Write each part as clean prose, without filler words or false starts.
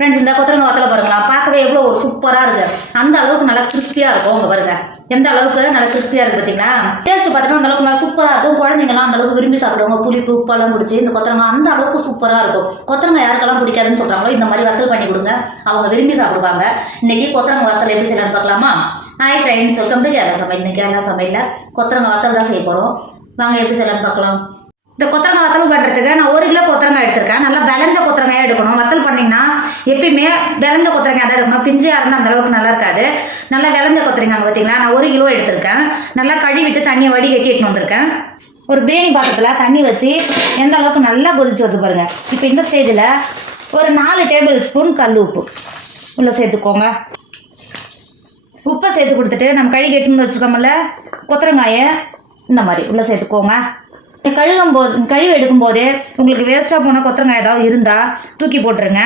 Friends இந்த கொத்தரங்காய் வத்தலை பாருங்களா, பார்க்கவே எவ்வளோ ஒரு சூப்பராக இருக்குது. அந்த அளவுக்கு நல்லா கிறிஸ்பியாக இருக்கும். உங்க பாருங்க எந்த அளவுக்கு நல்லா கிறிஸ்பியாக இருக்குது பார்த்தீங்களா. டேஸ்ட் பார்த்தீங்கன்னா அந்த அளவுக்கு நல்லா சூப்பராக இருக்கும். குழந்தைங்கலாம் அந்த அளவுக்கு விரும்பி சாப்பிடுவாங்க. புளிப்பு உப்பெல்லாம் பிடிச்சி இந்த கொத்தரங்காய் அந்த அளவுக்கு சூப்பராக இருக்கும். கொத்தரங்காய் யாருக்கெல்லாம் பிடிக்காதுன்னு சொல்கிறாங்களோ இந்த மாதிரி வத்தல் பண்ணி கொடுங்க, அவங்க விரும்பி சாப்பிடுவாங்க. இன்னைக்கு கொத்தரங்காய் வத்தல் எப்படி செய்யலாம்னு பார்க்கலாமா? Hi friends, welcome to Kerala சமையல். இன்னைக்கு கேரளா சமையலில் கொத்தரங்காய் வத்தல் தான் செய்ய போகிறோம். வாங்க எப்படி செய்யலாம்னு பார்க்கலாம். இந்த கொத்தரங்காய் வத்தல் பண்ணுறதுக்கு நான் 1 கிலோ கொத்தரங்காய் எடுத்திருக்கேன். நல்லா விளைஞ்ச கொத்தரங்காயாக எடுக்கணும். வத்தல் பண்ணிங்கன்னா எப்பயுமே விளைஞ்ச கொத்தரங்காய் தான் எடுக்கணும். பிஞ்சியாக இருந்தால் அந்தளவுக்கு நல்லா இருக்காது. நல்லா விளைஞ்ச கொத்தரங்காய் பார்த்தீங்கன்னா நான் 1 கிலோ எடுத்திருக்கேன். நல்லா கழுவிட்டு தண்ணியை வடிகட்டி எடுத்துன்னு வந்திருக்கேன். ஒரு பிரியாணி பாத்திரத்தில் தண்ணி வச்சு எந்த அளவுக்கு நல்லா கொதிச்சு வருது பாருங்க. இப்போ இந்த ஸ்டேஜில் ஒரு 4 டேபிள் ஸ்பூன் கல் உப்பு உள்ளே சேர்த்துக்கோங்க. உப்பை சேர்த்து கொடுத்துட்டு நம்ம கழுவி எடுத்துன்னு வச்சுக்கோமில்ல கொத்தரங்காயை இந்த மாதிரி உள்ளே சேர்த்துக்கோங்க. கழுவி எடுக்கும்போதே உங்களுக்கு வேஸ்ட்டாக போன கொத்தரங்காய் ஏதாவது இருந்தால் தூக்கி போட்டுருங்க.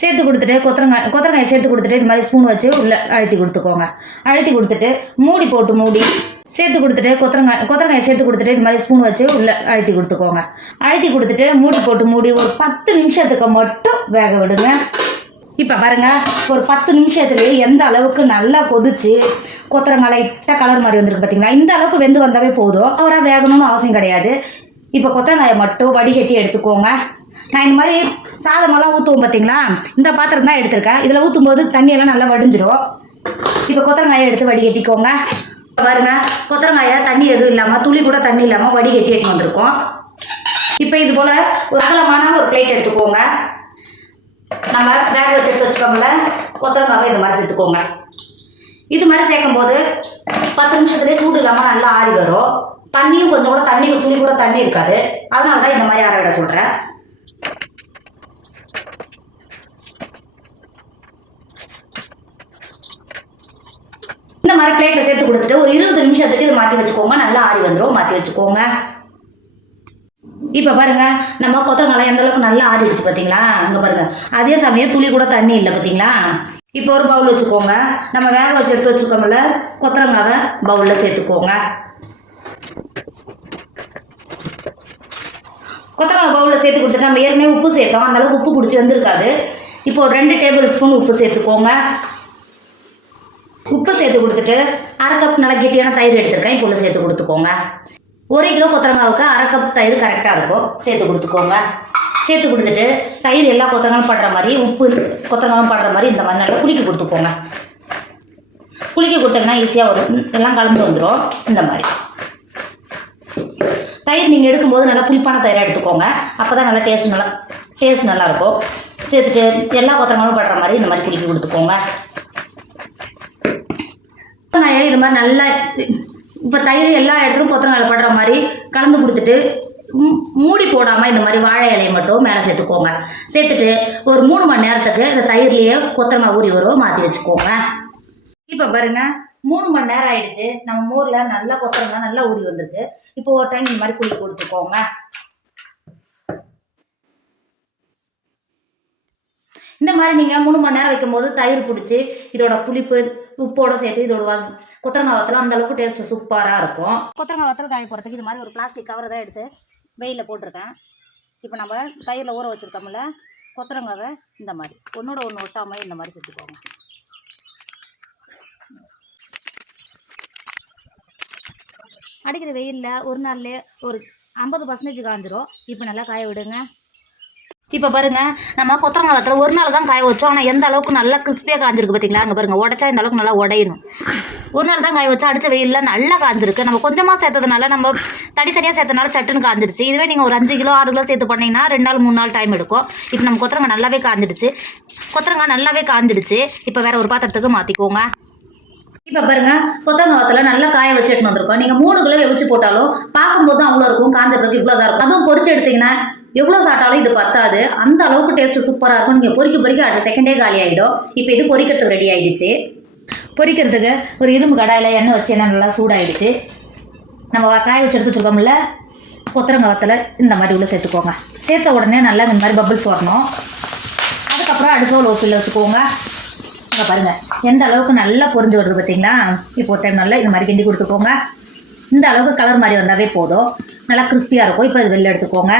சேர்த்து கொடுத்துட்டு கொத்தரங்காயை சேர்த்து கொடுத்துட்டு இது மாதிரி ஸ்பூன் வச்சு உள்ளே அழுத்தி கொடுத்துக்கோங்க. அழுத்தி கொடுத்துட்டு மூடி போட்டு சேர்த்து கொடுத்துட்டு கொத்தரங்காயை சேர்த்து கொடுத்துட்டு இது மாதிரி ஸ்பூன் வச்சு உள்ளே அழுத்தி கொடுத்துக்கோங்க. அழுத்தி கொடுத்துட்டு மூடி போட்டு ஒரு 10 நிமிஷத்துக்கு மட்டும் வேக விடுங்க. இப்போ பாருங்கள், ஒரு 10 நிமிஷத்துக்கு எந்த அளவுக்கு நல்லா கொதிச்சு கொத்தரங்காய் லைட்டாக கலர் மாதிரி வந்துருக்கு பார்த்தீங்களா. இந்த அளவுக்கு வெந்து வந்தாவே போதும். அவராக வேகணும்னு அவசியம் கிடையாது. இப்போ கொத்தரங்காயை மட்டும் வடிகட்டி எடுத்துக்கோங்க. நான் இந்த மாதிரி சாதமெல்லாம் ஊற்றுவோம் பார்த்தீங்களா, இந்த பாத்திரம் தான் எடுத்திருக்கேன். இதில் ஊற்றும் போது தண்ணியெல்லாம் நல்லா வடிஞ்சிடும். இப்போ கொத்தரங்காயை எடுத்து வடிகட்டிக்கோங்க. பாருங்க, கொத்தரங்காயை தண்ணி எதுவும் இல்லாமல் துளி கூட தண்ணி இல்லாமல் வடிகட்டி எடுத்து வந்திருக்கோம். இப்போ இது போல் ஒரு அகலமான ஒரு பிளேட் எடுத்துக்கோங்க. நம்ம வேக வச்சு எடுத்து வச்சுக்கோங்கள கொத்தரங்காவை இந்த மாதிரி சேர்த்துக்கோங்க. இது மாதிரி சேர்க்கும் போது 10 நிமிஷத்துலேயே சூடு இல்லாமல் நல்லா ஆறி வரும். தண்ணியும் கொஞ்சம் கூட துளி கூட தண்ணி இருக்காது. அதனால தான் இந்த மாதிரி ஆற விட சொல்கிறேன். இந்த மாதிரி பிளேட்டில் சேர்த்து கொடுத்துட்டு ஒரு 20 நிமிஷத்துக்கு இது மாற்றி வச்சுக்கோங்க. நல்லா ஆறி வந்துடும். மாற்றி வச்சுக்கோங்க. இப்போ பாருங்கள், நம்ம கொத்தரங்காய் எந்த அளவுக்கு நல்லா ஆறிடுச்சு பார்த்தீங்களா. இங்கே பாருங்கள், அதே சமயம் துளி கூட தண்ணி இல்லை பார்த்தீங்களா. இப்போ ஒரு பவுல் வச்சுக்கோங்க. நம்ம வேக வச்சு எடுத்து வச்சுக்கோங்கள கொத்தரங்காவை பவுலில் சேர்த்துக்கோங்க. கொத்தரங்காய் பவுலில் சேர்த்து கொடுத்துட்டு நம்ம ஏற்கனவே உப்பு சேர்த்தோம். அந்தளவுக்கு உப்பு பிடிச்சி வந்திருக்காது. இப்போ ஒரு 2 டேபிள் ஸ்பூன் உப்பு சேர்த்துக்கோங்க. உப்பு சேர்த்து கொடுத்துட்டு 1/2 கப் நல்லா கெட்டியான தயிர் எடுத்துருக்கேன். இப்போ உள்ள சேர்த்து கொடுத்துக்கோங்க. 1 கிலோ கொத்தரங்காவுக்கு 1/2 கப் தயிர் கரெக்டாக இருக்கும். சேர்த்து கொடுத்துக்கோங்க. சேர்த்து கொடுத்துட்டு தயிர் எல்லா கொத்தரங்காயும் படுற மாதிரி உப்பு கொத்தரங்காயும் படுற மாதிரி இந்த மாதிரி நல்லா குலுக்கி கொடுத்துக்கோங்க. குலுக்கி கொடுத்தீங்கன்னா ஈஸியாக வரும். எல்லாம் கலந்து வந்துடும். இந்த மாதிரி தயிர் நீங்கள் எடுக்கும்போது நல்லா புளிப்பான தயிராக எடுத்துக்கோங்க. அப்போ தான் நல்லா டேஸ்ட் நல்லாயிருக்கும். சேர்த்துட்டு எல்லா கொத்தரங்காயும் படுற மாதிரி இந்த மாதிரி குலுக்கி கொடுத்துக்கோங்க. கொத்தரங்காயை இது மாதிரி நல்லா இப்போ தயிர் எல்லா இடத்துலையும் கொத்தரங்காயில் படுற மாதிரி கலந்து கொடுத்துட்டு மூடி போடாமல் இந்த மாதிரி வாழை இலையை மட்டும் மேலே சேர்த்துக்கோங்க. சேர்த்துட்டு ஒரு 3 மணி நேரத்துக்கு இந்த தயிர்லேயே கொத்தரங்காய் ஊறி வரும். மாற்றி வச்சுக்கோங்க. இப்போ பாருங்கள், 3 மணி நேரம் ஆயிடுச்சு. நம்ம மோரில் நல்லா கொத்தரங்காய் நல்லா ஊறி வந்திருக்கு. இப்போ ஒரு டைம் இந்த மாதிரி குழி கொடுத்துக்கோங்க. இந்த மாதிரி நீங்கள் 3 மணி நேரம் வைக்கும்போது தயிர் பிடிச்சி இதோட புளிப்பு உப்போடு சேர்த்து இதோட கொத்தரங்காய் வத்தல் அந்தளவுக்கு டேஸ்ட்டு சூப்பராக இருக்கும். கொத்தரங்காய் வத்தல் காய போகிறதுக்கு இது மாதிரி ஒரு பிளாஸ்டிக் கவரை தான் எடுத்து வெயிலில் போட்டிருக்கேன். இப்போ நம்ம தயிரில் ஊற வச்சுருக்கோம்ல கொத்தரங்காவை இந்த மாதிரி ஒன்றோட ஒன்று ஒட்டாமல் இந்த மாதிரி சேர்த்துக்கோங்க. அடிக்கிற வெயிலில் ஒரு நாள்லேயே ஒரு 50% காஞ்சிரும். இப்போ நல்லா காய விடுங்க. இப்போ பாருங்கள், நம்ம கொத்தரங்காய் வத்தல் ஒரு நாள் தான் காய வச்சோம். ஆனால் எந்த அளவுக்கு நல்லா கிறிஸ்பியாக காஞ்சிருக்கு பார்த்தீங்களா. அங்கே பாருங்கள், உடச்சா இந்த அளவுக்கு நல்லா உடையணும். ஒரு நாள் தான் காய வச்சா அடித்த வெயிலில் நல்லா காஞ்சிருக்கு. நம்ம கொஞ்சமாக சேர்த்ததுனால நம்ம தனித்தனியாக சேர்த்தனால சட்டுன்னு காஞ்சிருச்சு. இதுவே நீங்கள் ஒரு 5 கிலோ 6 கிலோ சேர்த்து பண்ணிங்கன்னா 2 நாள் 3 நாள் டைம் எடுக்கும். இப்போ நம்ம கொத்தரங்காய் நல்லாவே காஞ்சிடுச்சு. இப்போ வேறு ஒரு பாத்திரத்துக்கு மாற்றிக்கோங்க. இப்போ பாருங்கள், கொத்தரங்காய் வத்தலை நல்லா காய வச்சு எடுத்துன்னு வந்திருக்கோம். நீங்கள் 3 கிலோ வச்சு போட்டாலும் பார்க்கும்போது அவ்வளோ இருக்கும். காஞ்ச பிறகு இவ்வளோ தான் இருக்கும். அதுவும் பொரிச்சு எடுத்திங்கன்னா எவ்வளோ சாப்பிட்டாலும் இது பத்தாது. அந்த அளவுக்கு டேஸ்ட்டு சூப்பராக இருக்கும். நீங்கள் பொறிக்க அடுத்த செகண்டே காலி ஆகிடும். இப்போ இது பொரிக்கிறதுக்கு ரெடி ஆகிடுச்சு. பொரிக்கிறதுக்கு ஒரு இரும்பு கடாயில் எண்ணெய் வச்சு எண்ணெய் நல்லா சூடாகிடுச்சு. நம்ம காய வச்சு எடுத்து வச்சுருக்கோம்ல கொத்தரங்காய் வத்தலை இந்த மாதிரி உள்ளே சேர்த்துக்கோங்க. சேர்த்த உடனே நல்லா இந்த மாதிரி பபிள்ஸ் வரணும். அதுக்கப்புறம் அடுத்த லோ ஃபில்ல வச்சுக்கோங்க. இங்கே பாருங்கள், எந்த அளவுக்கு நல்லா பொரிஞ்சு வருது பார்த்தீங்களா. இப்போ ஒரு டைம் நல்லா இந்த மாதிரி கிண்டி கொடுத்துக்கோங்க. இந்த அளவுக்கு கலர் மாதிரி வந்தாவே போதும். நல்லா கிறிஸ்பியாக இருக்கும். இப்போ இது வெளில எடுத்துக்கோங்க.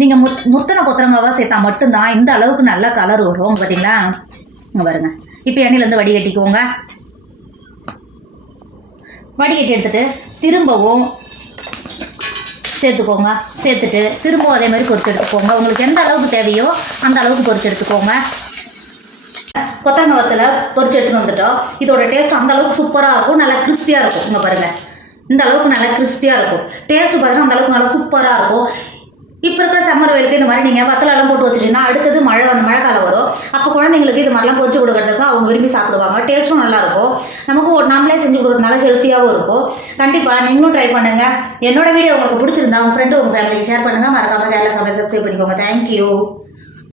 நீங்கள் முத்தனை கொத்தரங்காவாக சேர்த்தா மட்டும்தான் இந்த அளவுக்கு நல்ல கலர் வரும். பார்த்தீங்களா, இங்கே பாருங்க. இப்போ எண்ணெயிலேருந்து வடிகட்டிக்கோங்க. வடிகட்டி எடுத்துகிட்டு திரும்பவும் சேர்த்துக்கோங்க. சேர்த்துட்டு திரும்பவும் அதே மாதிரி பொரிச்சு எடுத்துக்கோங்க. உங்களுக்கு எந்த அளவுக்கு தேவையோ அந்த அளவுக்கு பொரிச்சு எடுத்துக்கோங்க. கொத்தரங்காய் வத்தலை பொரிச்சு எடுத்துன்னு வந்துட்டோம். இதோட டேஸ்ட் அந்த அளவுக்கு சூப்பராக இருக்கும். நல்லா கிறிஸ்பியாக இருக்கும். இங்கே பாருங்கள், இந்த அளவுக்கு நல்லா கிறிஸ்பியாக இருக்கும். டேஸ்ட்டு பாருங்கள், அந்த அளவுக்கு நல்லா சூப்பராக இருக்கும். இப்போ இருக்கிற சம்மர் வெயிலுக்கு இந்த மாதிரி நீங்கள் வத்தலெல்லாம் போட்டு வச்சுட்டீங்கன்னா அடுத்தது மழைக்காலம் வரும். அப்போ குழந்தைங்களுக்கு இது மாதிரிலாம் பொரிச்சு கொடுக்கறதுக்கு அவங்க விரும்பி சாப்பிடுவாங்க. டேஸ்ட்டும் நல்லாயிருக்கும். நமக்கு நம்மளே செஞ்சு கொடுக்குறதுனால ஹெல்த்தியாகவும் இருக்கும். கண்டிப்பாக நீங்களும் ட்ரை பண்ணுங்கள். என்னோட வீடியோ உங்களுக்கு பிடிச்சிருந்தா உங்கள் ஃப்ரெண்டு உங்கள் ஃபேமிலிக்கு ஷேர் பண்ணுங்கள். மறக்காமல் கேரளா சமையல் சப்ஸ்கிரைப் பண்ணிக்கோங்க. தேங்க்யூ.